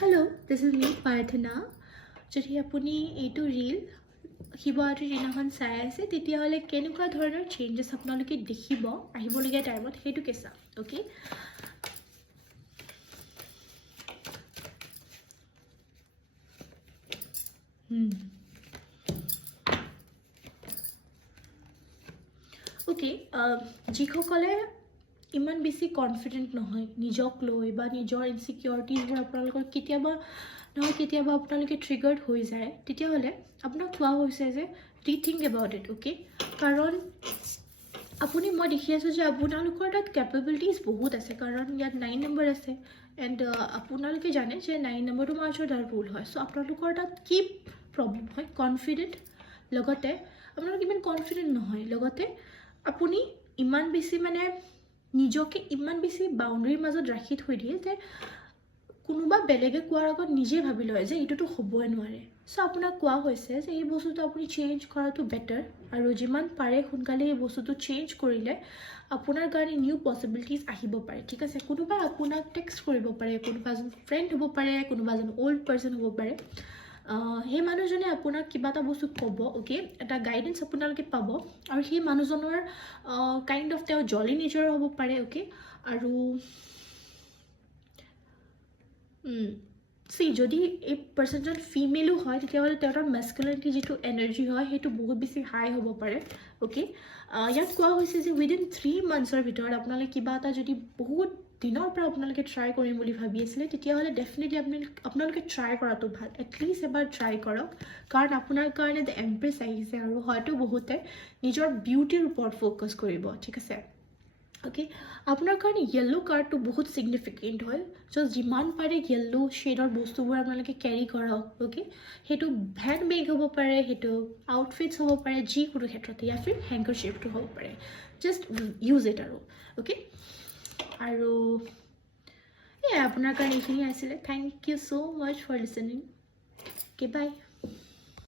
Hello, this is me, Parthana. যদি আপুনি এইটো ৰীল শিৱৰাত্ৰিৰ দিনাখন চাই আছে তেতিয়াহ'লে কেনেকুৱা ধৰণৰ চেঞ্জেছ আপোনালোকে দেখিব আহিবলগীয়া টাইমত সেইটোকে চাম অ'কে অ'কে যিসকলে ইমান বেছি কনফিডেণ্ট নহয় নিজক লৈ বা নিজৰ ইনচিকিউৰিটিজবোৰ আপোনালোকৰ কেতিয়াবা নহয় কেতিয়াবা আপোনালোকে ট্ৰিগাৰ্ড হৈ যায় তেতিয়াহ'লে আপোনাক কোৱা হৈছে যে ৰিথিংক এবাউট ইট অ'কে কাৰণ মই দেখি আছোঁ যে আপোনালোকৰ তাত কেপেবিলিটিজ বহুত আছে কাৰণ ইয়াত 9 নম্বৰ আছে এণ্ড আপোনালোকে জানে যে 9 নম্বৰটো মাৰ্চৰ দ্বাৰা ৰুল হয় চ' আপোনালোকৰ তাত কি প্ৰব্লেম হয় কনফিডেণ্ট লগতে আপোনালোক ইমান কনফিডেণ্ট নহয় লগতে আপুনি ইমান বেছি মানে নিজকে ইমান বেছি বাউণ্ডাৰীৰ মাজত ৰাখি থৈ দিয়ে যে কোনোবা বেলেগে কোৱাৰ আগত নিজে ভাবি লয় যে এইটোতো হ'বই নোৱাৰে চ' আপোনাক কোৱা হৈছে যে এই বস্তুটো আপুনি চেঞ্জ কৰাটো বেটাৰ আৰু যিমান পাৰে সোনকালে এই বস্তুটো চেঞ্জ কৰিলে আপোনাৰ কাৰণে নিউ পচিবিলিটিজ আহিব পাৰে ঠিক আছে কোনোবাই আপোনাক টেক্সট কৰিব পাৰে কোনোবা এজন ফ্ৰেণ্ড হ'ব পাৰে কোনোবা এজন অল্ড পাৰ্চন হ'ব পাৰে সেই মানুহজনে আপোনাক কিবা এটা বস্তু ক'ব অ'কে এটা গাইডেঞ্চ আপোনালোকে পাব আৰু সেই মানুহজনৰ কাইণ্ড অফ তেওঁ জলি নেচাৰৰ হ'ব পাৰে অ'কে আৰু যদি এই পাৰ্চনজন ফিমেলো হয় তেতিয়াহ'লে তেওঁৰ মেস্কুলিনিটি যিটো এনাৰ্জি হয় সেইটো বহুত বেছি হাই হ'ব পাৰে অ'কে ইয়াত কোৱা হৈছে যে উইদিন 3 মান্থছৰ ভিতৰত আপোনালোকে কিবা এটা যদি বহুত দিনৰ পৰা আপোনালোকে ট্ৰাই কৰিম বুলি ভাবি আছিলে তেতিয়াহ'লে ডেফিনেটলি আপোনালোকে ট্ৰাই কৰাটো ভাল এটলিষ্ট এবাৰ ট্ৰাই কৰক কাৰণ আপোনাৰ কাৰণে দ্য এম্প্ৰেছ আহিছে আৰু হয়তো বহুতে নিজৰ বিউটিৰ ওপৰত ফ'কাছ কৰিব ঠিক আছে অ'কে আপোনাৰ কাৰণে য়েল্ল' কাৰ্ডটো বহুত ছিগনিফিকেণ্ট হয় চ' যিমান পাৰে য়েল্ল' শ্বেডৰ বস্তুবোৰ আপোনালোকে কেৰি কৰক অ'কে সেইটো হেণ্ড বেগ হ'ব পাৰে সেইটো আউটফিটছ হ'ব পাৰে যিকোনো ক্ষেত্ৰতে ইয়াৰ ফিৰ হেংকাৰশ্বিপটো হ'ব পাৰে জাষ্ট ইউজ ইট আৰু অ'কে আৰু আপোনাৰ কাৰণে এইখিনি আছিলে thank you so' much for listening okay by